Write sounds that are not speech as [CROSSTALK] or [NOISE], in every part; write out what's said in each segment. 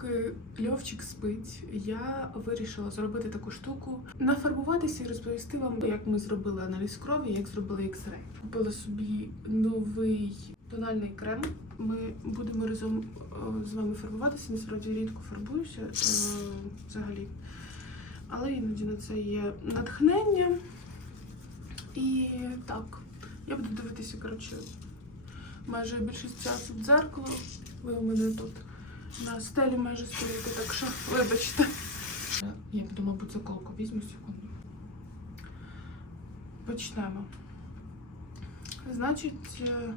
Поки Льовчик спить, я вирішила зробити таку штуку, нафарбуватися і розповісти вам, як ми зробили аналіз крові, як зробили X-ray. Купила собі новий тональний крем. Ми будемо разом е, з вами фарбуватися. Насправді рідко фарбуюся е, взагалі. Але іноді на це є натхнення. І так, я буду дивитися, коротше, майже більшість часу в дзеркало. Ви у мене тут на стелі майже стоїте, так що вибачте. Я піду, мабуть, заколку візьму секунду. Почнемо. Значить, е,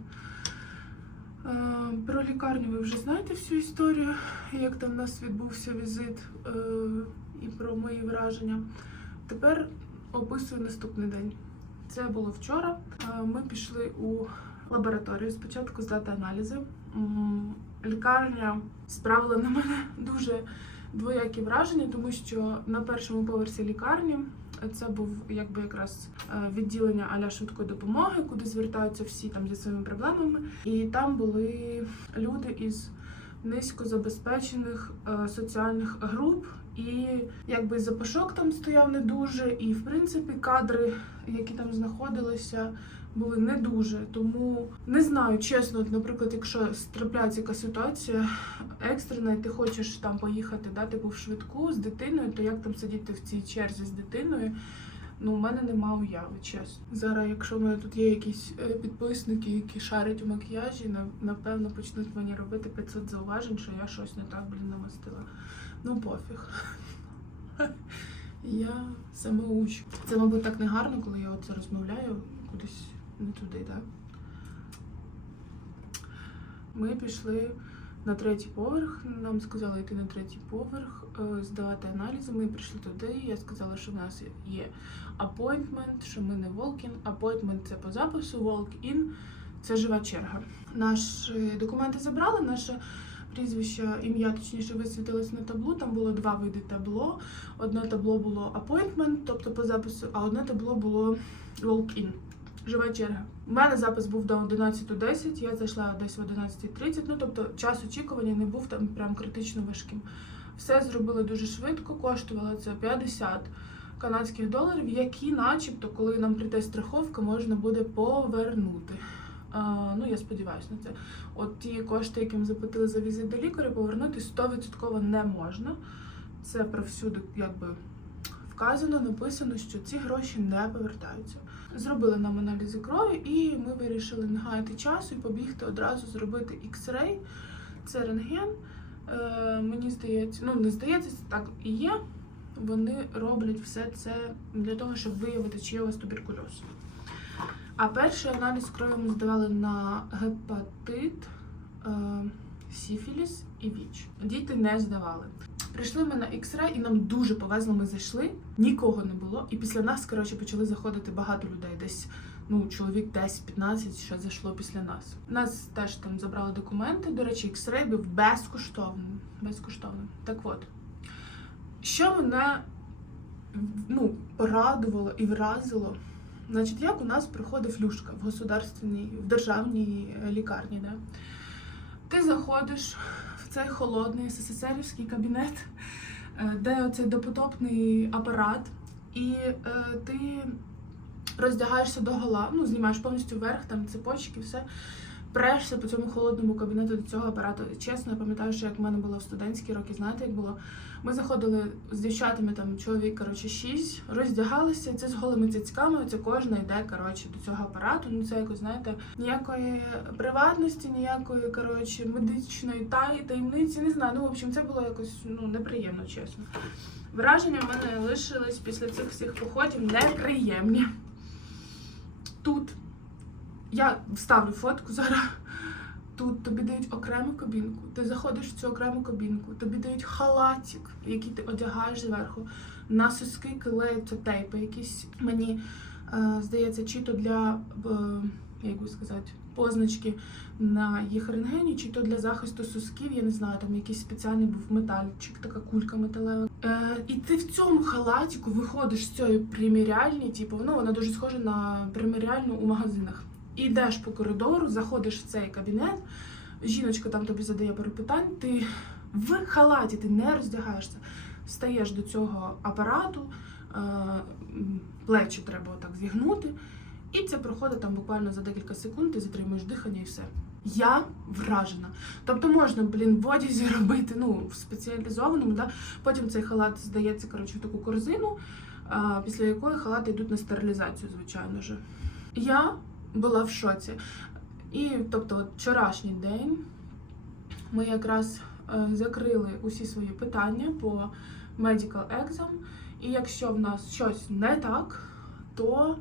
е, про лікарню ви вже знаєте всю історію, як там в нас відбувся візит е, і про мої враження. Тепер описую наступний день. Це було вчора. Ми пішли у лабораторію спочатку здати аналізи. Лікарня справила на мене дуже двоякі враження, тому що на першому поверсі лікарні це був якби якраз е, відділення аля швидкої допомоги, куди звертаються всі там зі своїми проблемами. І там були люди із низькозабезпечених е, соціальних груп. І якби запашок там стояв не дуже, і в принципі кадри, які там знаходилися, були не дуже. Тому не знаю, чесно, наприклад, якщо трапляється якась ситуація екстрена, і ти хочеш там поїхати, да, типу в швидку з дитиною, то як там сидіти в цій черзі з дитиною? Ну, у мене нема уяви, чесно. Зараз, якщо в мене тут є якісь е, підписники, які шарять у макіяжі, напевно почнуть мені робити 500 зауважень, що я щось не так, блін, намастила. Ну, пофіг. [LAUGHS] Я самоуч. Це, мабуть, так не гарно, коли я оце розмовляю кудись не туди, так? Ми пішли на третій поверх. Нам сказали йти на третій поверх, е, здавати аналізи. Ми прийшли туди. Я сказала, що в нас є appointment, що ми не walk-in. Це по запису, walk-in – це жива черга. Наші документи забрали, наше прізвище, ім'я точніше висвітилось на табло. Там було два види табло. Одне табло було appointment, тобто по запису, а одне табло було walk-in. Жива черга. У мене запис був до 11.10, я зайшла десь в 11.30, ну тобто час очікування не був там прям критично важким. Все зробили дуже швидко, коштувало це 50 канадських доларів, які, начебто, коли нам прийде страховка, можна буде повернути. А, ну, я сподіваюся на це. От ті кошти, які ми заплатили за візит до лікаря, повернути 100% не можна. Це провсюди якби вказано, написано, що ці гроші не повертаються. Зробили нам аналізи крові, і ми вирішили не гаяти часу і побігти одразу зробити X-ray. Це рентген. Е, мені здається, ну не здається, це так і є. Вони роблять все це для того, щоб виявити, чи є у вас туберкульоз. А перший аналіз крові ми здавали на гепатит, е, сіфіліс і ВІЧ. Діти не здавали. Прийшли ми на X-ray, і нам дуже повезло. Ми зайшли, нікого не було. І після нас, коротше, почали заходити багато людей. Десь ну, чоловік 10-15 ще зайшло після нас. Нас теж там забрали документи. До речі, X-ray був безкоштовним. Безкоштовним. Так от, що мене ну, порадувало і вразило. Значить, як у нас проходить флюшка в государственній, в державній лікарні, да? Ти заходиш цей холодний СССРівський кабінет, е, де оцей допотопний апарат, і е, ти роздягаєшся до гола, ну, знімаєш повністю верх, там цепочки, все. Прешся по цьому холодному кабінету до цього апарату. Чесно, я пам'ятаю, що як в мене було в студентські роки, знаєте, як було. Ми заходили з дівчатами, там чоловік, коротше, шість, роздягалися, це з голими цицьками, це кожна йде, коротше, до цього апарату. Ну це якось, знаєте, ніякої приватності, ніякої, коротше, медичної тай- таємниці, не знаю. Ну, в общем, це було якось ну, неприємно, чесно. Враження в мене лишились після цих всіх походів неприємні. Тут я вставлю фотку зараз. Тут тобі дають окрему кабінку. Ти заходиш в цю окрему кабінку, тобі дають халатик, який ти одягаєш зверху. На соски клеються тейпи, якісь мені е, здається, чи то для е, як би сказати, позначки на їх рентгені, чи то для захисту сосків, я не знаю, там якийсь спеціальний був метальчик, така кулька металева. Е, і ти в цьому халатику виходиш з цієї приміряльні, типу, ну вона дуже схожа на приміряльну у магазинах. Йдеш по коридору, заходиш в цей кабінет, жіночка там тобі задає пару питань, ти в халаті, ти не роздягаєшся. Стаєш до цього апарату, е, плечі треба отак зігнути, і це проходить там буквально за декілька секунд, ти затримуєш дихання і все. Я вражена. Тобто можна, блін, в одязі робити, ну, в спеціалізованому, да? потім цей халат здається коротше, в таку корзину, а, після якої халати йдуть на стерилізацію, звичайно ж. Я була в шоці. І тобто, от вчорашній день ми якраз е, закрили усі свої питання по medical exam. І якщо в нас щось не так, то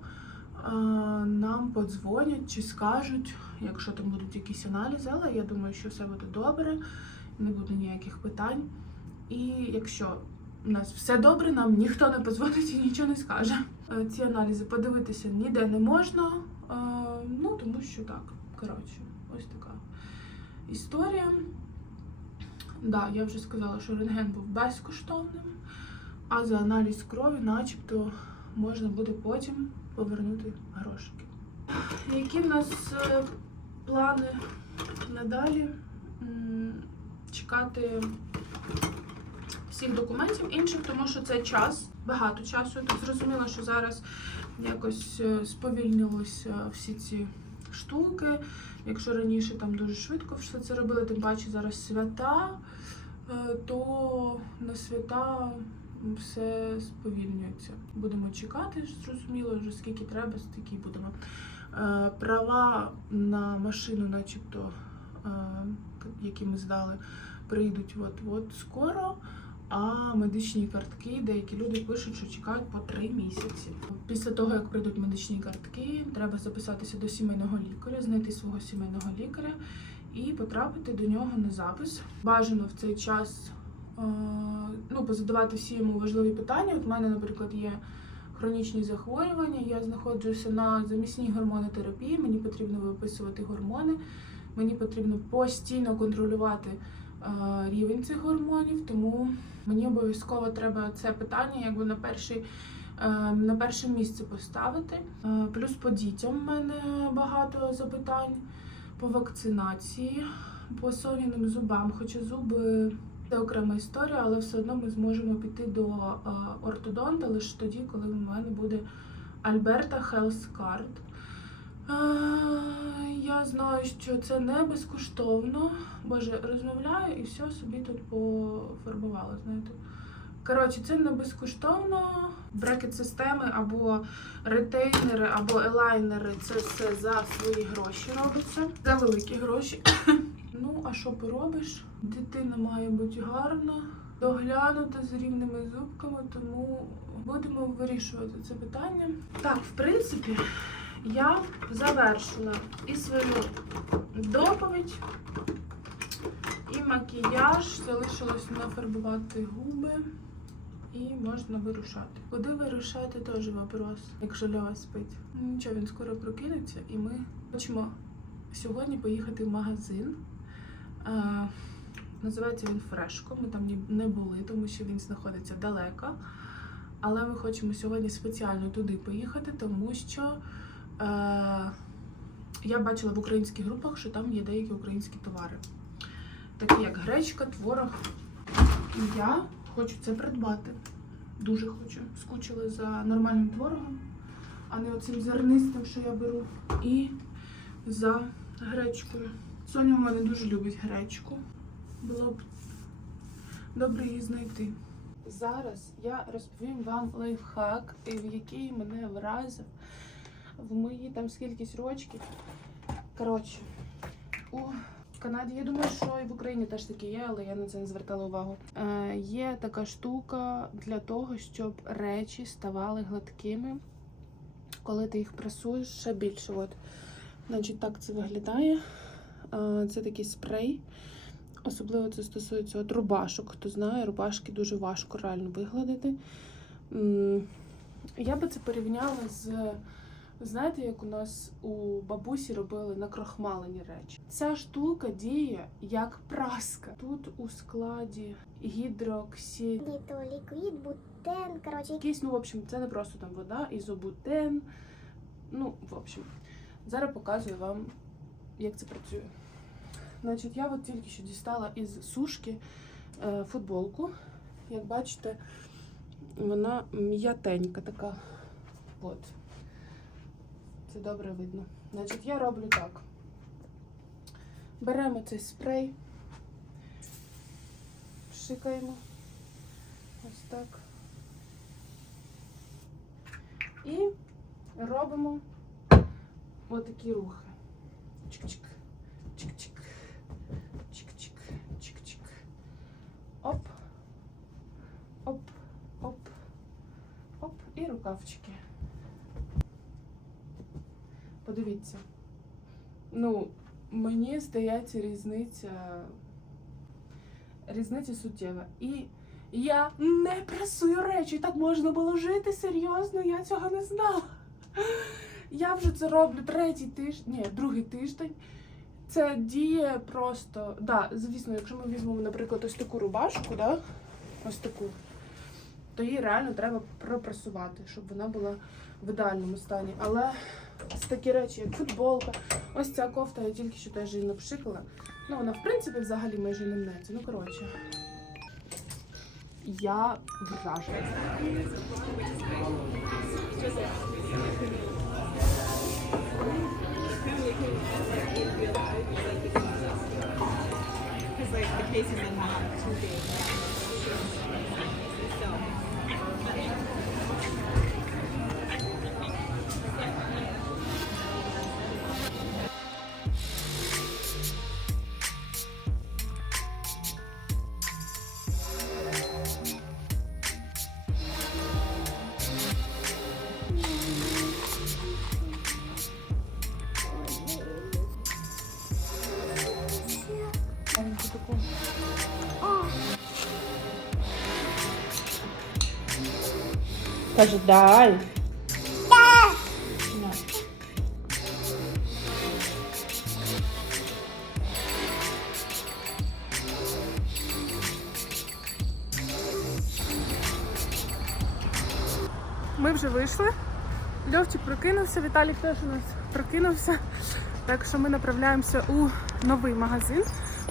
е, нам подзвонять чи скажуть, якщо там будуть якісь аналізи, але я думаю, що все буде добре, не буде ніяких питань. І якщо у нас все добре, нам ніхто не подзвонить і нічого не скаже. Е, Ці аналізи подивитися ніде не можна, ну тому що так. Коротше, ось така історія. Да, я вже сказала, що рентген був безкоштовним, а за аналіз крові, начебто, можна буде потім повернути грошики. Які в нас е, плани надалі? Чекати всіх документів інших, тому що це час, багато часу. Так зрозуміло, що зараз якось е, сповільнилися всі ці штуки. Якщо раніше там дуже швидко все це робили, тим паче зараз свята, е, то на свята все сповільнюється. Будемо чекати, зрозуміло, вже скільки треба, стільки будемо. Е, Права на машину, начебто, які ми здали, прийдуть от-от скоро. А медичні картки, деякі люди пишуть, що чекають по три місяці. Після того, як прийдуть медичні картки, треба записатися до сімейного лікаря, знайти свого сімейного лікаря і потрапити до нього на запис. Бажано в цей час е, ну, позадавати всі йому важливі питання. От в мене, наприклад, є хронічні захворювання. Я знаходжуся на замісній гормонотерапії. Мені потрібно виписувати гормони. Мені потрібно постійно контролювати рівень цих гормонів, тому мені обов'язково треба це питання якби на перший. е, На перше місце поставити. Е, Плюс по дітям в мене багато запитань по вакцинації, по соняним зубам. Хоча зуби це окрема історія, але все одно ми зможемо піти до е, ортодонта лише тоді, коли в мене буде Альберта Health Card. Я знаю, що це не безкоштовно. Боже, розмовляю і все собі тут пофарбувала, знаєте. Коротше, це не безкоштовно. Брекет-системи або ретейнери, або елайнери це все за свої гроші робиться. За великі гроші. [COUGHS] Ну, а що поробиш? Дитина має бути гарна, доглянута з рівними зубками, тому будемо вирішувати це питання. Так, в принципі, я завершила і свою доповідь, і макіяж. Залишилось нафарбувати губи. І можна вирушати. Куди вирушати, теж вопрос, якщо Льова спить. Нічого, він скоро прокинеться, і ми хочемо сьогодні поїхати в магазин. Е, називається він Фрешко. Ми там не були, тому що він знаходиться далеко. Але ми хочемо сьогодні спеціально туди поїхати, тому що я бачила в українських групах, що там є деякі українські товари, такі як гречка, творог. І я хочу це придбати. Дуже хочу. Скучила за нормальним творогом, а не оцим зернистим, що я беру. І за гречкою. Соня в мене дуже любить гречку. Було б добре її знайти. Зараз я розповім вам лайфхак, в який мене вразив в мої там скількись рочків. Коротше, у Канаді, я думаю, що і в Україні теж таке є, але я на це не звертала увагу. Е, є така штука для того, щоб речі ставали гладкими, коли ти їх пресуєш ще більше. От. Значить, так це виглядає. Е, Це такий спрей. Особливо це стосується от рубашок. Хто знає, рубашки дуже важко реально вигладити. Я би це порівняла з. Знаєте, як у нас у бабусі робили накрохмалені речі? Ця штука діє як праска. Тут у складі гідроксі. Літоліквід, бутен, коротше, Якийсь, ну, в общем, це не просто там вода, ізобутен. Ну, в общем, зараз показую вам, як це працює. Значить, я от тільки що дістала із сушки е, футболку. Як бачите, вона м'ятенька така. От. Це добре видно. Значить, я роблю так. Беремо цей спрей, пшикаємо. Ось так. І робимо отакі рухи. Чик-чик, чик-чик, чик-чик, чик-чик. Оп, оп, оп, оп, і рукавчики. Подивіться. Ну, мені здається, різниця. Різниця суттєва. І я не пресую речі. Так можна було жити серйозно, я цього не знала. Я вже це роблю третій тиждень, ні, другий тиждень. Це діє просто. Да, звісно, якщо ми візьмемо, наприклад, ось таку рубашку, да? ось таку, то її реально треба пропресувати, щоб вона була в ідеальному стані. Але ось такі речі, як футболка, ось ця кофта, я тільки що теж її напшикала. Ну, вона, в принципі, взагалі майже не мнеться. Ну, коротше. Я вражена. Because like Каже, дай. На. Ми вже вийшли. Льовчик прокинувся, Віталік теж у нас прокинувся. Так що ми направляємося у новий магазин,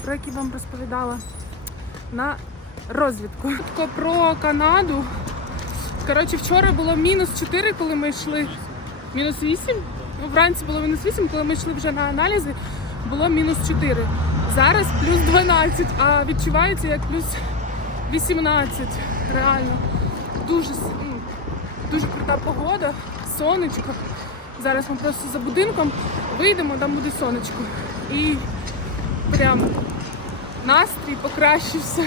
про який вам розповідала на розвідку. Про Канаду. Коротше, вчора було мінус 4, коли ми йшли. Мінус 8? Ну, вранці було мінус 8, коли ми йшли вже на аналізи, було мінус 4. Зараз плюс 12, а відчувається як плюс 18. Реально. Дуже, дуже крута погода, сонечко. Зараз ми просто за будинком вийдемо, там буде сонечко. І прям настрій покращився.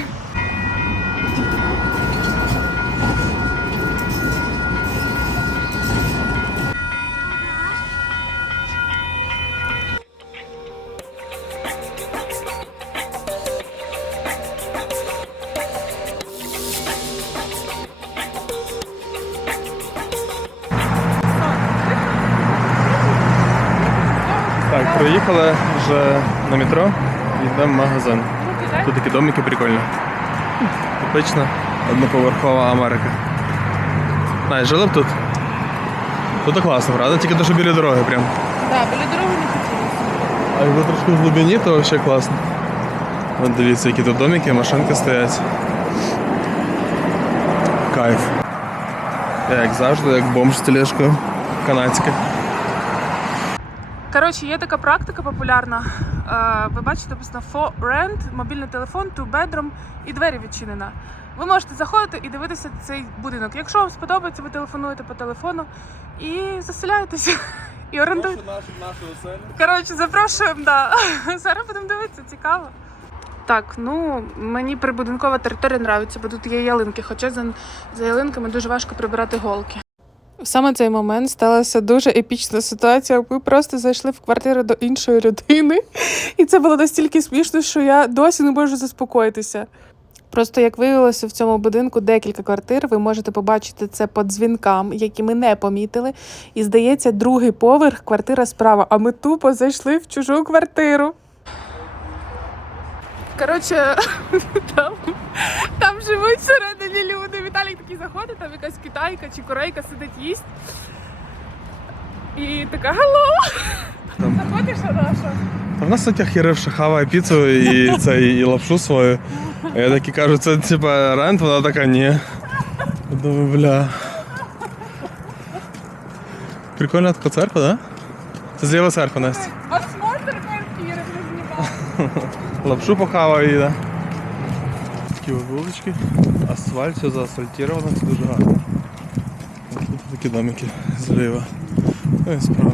Приїхали вже на метро і йдемо в магазин. Тут такі домики прикольні. Типична одноповерхова Америка. Знаєш, жили б тут? Тут класно, правда? Тільки дуже біля дороги прям. Так, біля дороги не хотілося. А якби трошки в глибині, то взагалі класно. От дивіться, які тут домики, машинки стоять. Кайф. Як завжди, як бомж з тележкою. Канадська. Коротше, є така практика популярна. Е, Ви бачите, написано for rent, мобільний телефон, two bedroom і двері відчинена. Ви можете заходити і дивитися цей будинок. Якщо вам сподобається, ви телефонуєте по телефону і заселяєтеся. [LAUGHS] І орендуєте. нашу, нашу. Коротше, запрошуємо, да. [LAUGHS] Зараз будемо дивитися, цікаво. Так, ну мені прибудинкова територія подобається, бо тут є ялинки, хоча за, за ялинками дуже важко прибирати голки. Саме цей момент сталася дуже епічна ситуація. Ми просто зайшли в квартиру до іншої людини, і це було настільки смішно, що я досі не можу заспокоїтися. Просто як виявилося в цьому будинку декілька квартир, ви можете побачити це по дзвінкам, які ми не помітили. І здається, другий поверх, квартира справа. А ми тупо зайшли в чужу квартиру. Коротше, [LAUGHS] там, там живуть всередині люди. Віталік такий заходить, там якась китайка чи корейка сидить їсть. І така гало. Там. Заходиш, наша. Та в нас кстати, херевша хаває піцу і, [LAUGHS] це, і лапшу свою. А я таки кажу, це типа рент, вона така ні. Думаю, бля. Прикольна така церква, да? Це зліва церква, Настя. Осмотр квартири признімав. Лапшу похавав їде. Такі вулички, асфальт, все заасфальтировано, це дуже гарно. Тут такі домики зліва. Ну і справа.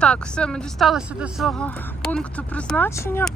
Так, все, ми дісталися до свого пункту призначення.